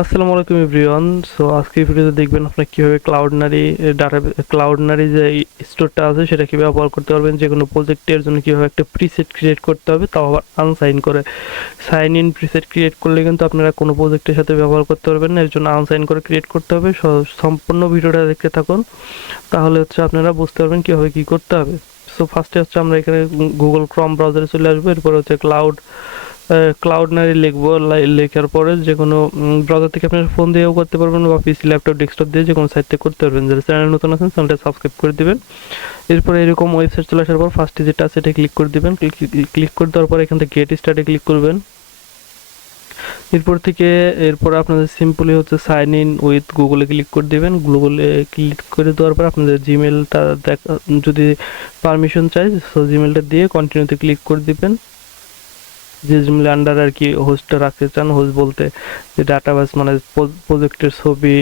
আসসালামু আলাইকুম everyone. So আজকে এই ভিডিওতে দেখবেন আপনারা কিভাবে ক্লাউডনারি যে স্টোরটা আছে সেটা কিভাবে ব্যবহার করতে পারবেন। যে কোনো প্রজেক্টের জন্য কিভাবে একটা প্রিসেট ক্রিয়েট করতে হবে, তাও আবার আনসাইন করে। সাইন ইন প্রিসেট ক্রিয়েট করলে কিন্তু আপনারা কোনো প্রজেক্টের সাথে ব্যবহার করতে পারবেন না, এর জন্য আনসাইন করে ক্রিয়েট করতে হবে। সম্পূর্ণ ভিডিওটা দেখতে থাকুন, তাহলে হচ্ছে আপনারা বুঝতে পারবেন কীভাবে কী করতে হবে। সো ফার্স্টে হচ্ছে আমরা এখানে গুগল ক্রোম ব্রাউজারে চলে আসবো, এরপর হচ্ছে ক্লাউডনারি লিখবো। লেখার পরে যে কোনো ব্রাউজার থেকে আপনার ফোন দিয়েও করতে পারবেন বা পিসি ল্যাপটপ ডেস্কটপ দিয়ে যে কোনো সাইট থেকে করতে পারবেন। যারা চ্যানেল নতুন আছেন চ্যানেলটা সাবস্ক্রাইব করে দিবেন। এরপরে এরকম ওয়েবসাইট চলে আসার পর ফার্স্টে যেটা আছে এটা ক্লিক করে দিবেন। ক্লিক করে দেওয়ার পর এখান থেকে গেট স্টার্টে ক্লিক করবেন। এরপর আপনাদের সিম্পলি হচ্ছে সাইন ইন উইথ গুগলে ক্লিক করে দিবেন। গুগলে ক্লিক করে দেওয়ার পর আপনাদের জিমেলটা যদি পারমিশন চাই, সো জিমেলটা দিয়ে কন্টিনিউতে ক্লিক করে দিবেন। যে জিমেল আন্ডার আর কি হোস্টটা রাখতে চান, হোস্ট বলতে যে ডাটাবেস মানে প্রজেক্টের ছবি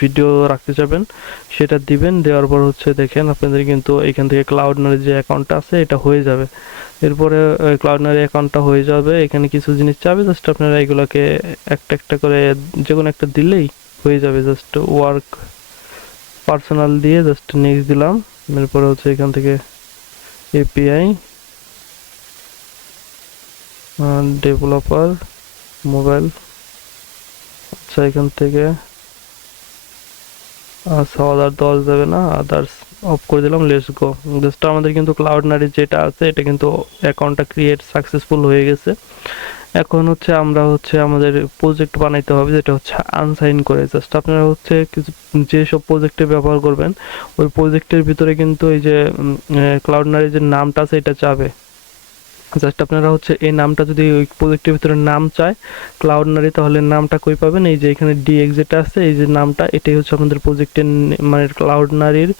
ভিডিও রাখতে চাবেন সেটা দিবেন। দেওয়ার পর হচ্ছে দেখেন আপনাদের কিন্তু এখান থেকে ক্লাউডনারি যে অ্যাকাউন্টটা আছে এটা হয়ে যাবে। এরপরে ক্লাউডনারি অ্যাকাউন্টটা হয়ে যাবে, এখানে কিছু জিনিস চাবে, জাস্ট আপনারা এগুলোকে একটা একটা করে যে কোনো একটা দিলেই হয়ে যাবে। জাস্ট ওয়ার্ক পার্সোনাল দিয়ে জাস্ট নেক্সট দিলাম। এরপরে হচ্ছে এখান থেকে এপিআই ডেভেলপার মোবাইল, আচ্ছা এখান থেকে আচ্ছা আদার দেওয়া যাবে না, আদার্স অফ করে দিলাম। Let's go. জাস্ট আমাদের কিন্তু ক্লাউডনারি যেটা আছে এটা কিন্তু অ্যাকাউন্টটা ক্রিয়েট সাকসেসফুল হয়ে গেছে। এখন হচ্ছে আমরা হচ্ছে আমাদের প্রজেক্ট বানাইতে হবে, যেটা হচ্ছে আনসাইন করে। জাস্ট আপনারা হচ্ছে কিছু যেসব প্রজেক্টে ব্যবহার করবেন ওই প্রজেক্টের ভিতরে কিন্তু এই যে ক্লাউডনারি যে নামটা আছে এটা চাবে। জাস্ট আপনারা হচ্ছে এই নামটা যদি ওই প্রজেক্টের ভিতরে নাম চায় ক্লাউডনারি, তাহলে নামটা কই পাবেন? এই যে এখানে ডিএক্স যেটা আছে এই যে নামটা, এটাই হচ্ছে আপনাদের প্রজেক্টের মানে ক্লাউডনারির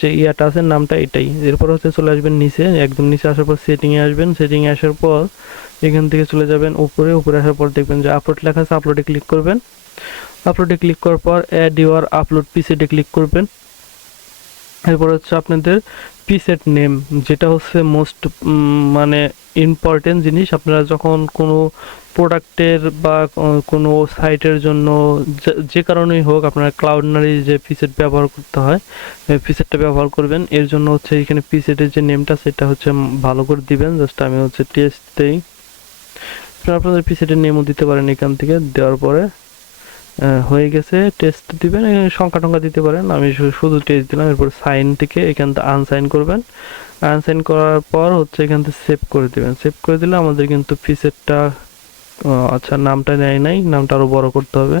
যে ইয়াটা আছে নামটা এটাই। এরপর হচ্ছে চলে আসবেন নিচে, একদম নিচে আসার পর সেটিংয়ে আসবেন। সেটিংয়ে আসার পর এখান থেকে চলে যাবেন উপরে। উপরে আসার পর দেখবেন যে আপলোড লেখা আছে, আপলোডে ক্লিক করবেন। আপলোডে ক্লিক করার পর অ্যাড ইউর আপলোড পিসিতে ক্লিক করবেন। এরপর হচ্ছে আপনাদের প্রিসেট নেম, যেটা হচ্ছে মোস্ট মানে ইম্পর্টেন্ট জিনিস। আপনারা যখন কোনো প্রোডাক্টের বা কোনো সাইটের জন্য যে কারণেই হোক আপনারা ক্লাউডনারি যে প্রিসেট ব্যবহার করতে হয় প্রিসেটটা ব্যবহার করবেন। এর জন্য হচ্ছে এখানে প্রিসেটের যে নেমটা সেটা হচ্ছে ভালো করে দিবেন। জাস্ট আমি হচ্ছে টেস্ট দেই, আপনাদের প্রিসেটের নেমও দিতে পারেন এখান থেকে। দেওয়ার পরে হয়ে গেছে, টেস্ট দিবেন, সংখ্যা টংখ্যা দিতে পারেন, আমি শুধু টেস্ট দিলাম। এরপর সাইন থেকে এখান থেকে আনসাইন করবেন। আনসাইন করার পর হচ্ছে এখান থেকে সেভ করে দিবেন। সেভ করে দিলে আমাদের কিন্তু প্রিসেটটা আচ্ছা নামটা নেয় নাই, নামটা আরও বড় করতে হবে।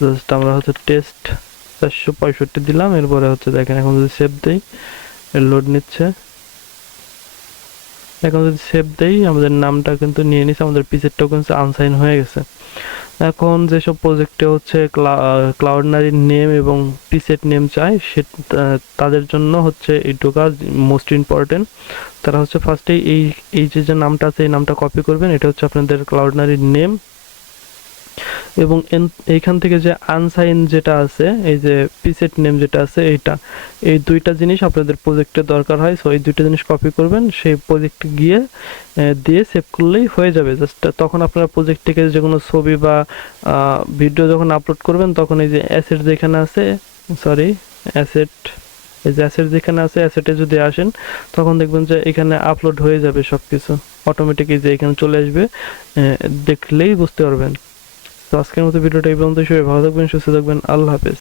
জাস্ট আমরা হচ্ছে টেস্ট 465 দিলাম। এরপরে হচ্ছে দেখেন এখন যদি সেভ দেই, লোড নিচ্ছে। এখন যদি সেভ দেই আমাদের নামটা কিন্তু নিয়ে নিচ্ছে, আমাদের প্রিসেটটাও কিন্তু আনসাইন হয়ে গেছে। এখন যেসব প্রজেক্টে হচ্ছে ক্লাউডনারি নেম এবং প্রিসেট নেম চায় সে তাদের জন্য হচ্ছে এইটুকু মোস্ট ইম্পর্টেন্ট। তারা হচ্ছে ফার্স্টেই এই যে নামটা আছে এই নামটা কপি করবেন, এটা হচ্ছে আপনাদের ক্লাউডনারি নেম। এবং এইখান থেকে যে আনসাইন যেটা আছে এই যে প্রিসেট নেম যেটা আছে এইটা, এই দুইটা জিনিস আপনাদের প্রজেক্টে দরকার হয়। সো এই দুইটা জিনিস কপি করবেন, সেই প্রজেক্টে গিয়ে দিয়ে সেভ করলেই হয়ে যাবে। জাস্ট তখন আপনারা প্রজেক্ট থেকে যে কোনো ছবি বা ভিডিও যখন আপলোড করবেন তখন এই যে অ্যাসেট যেখানে আছে, সরি অ্যাসেট, এই যে অ্যাসেট যেখানে আছে অ্যাসেটে যদি আসেন তখন দেখবেন যে এখানে আপলোড হয়ে যাবে সব কিছু অটোমেটিক, এই যে এখানে চলে আসবে, দেখলেই বুঝতে পারবেন। তো আজকের মতো ভিডিওটা এই পর্যন্ত। সবাই ভালো থাকবেন, সুস্থ থাকবেন, আল্লাহ হাফেজ।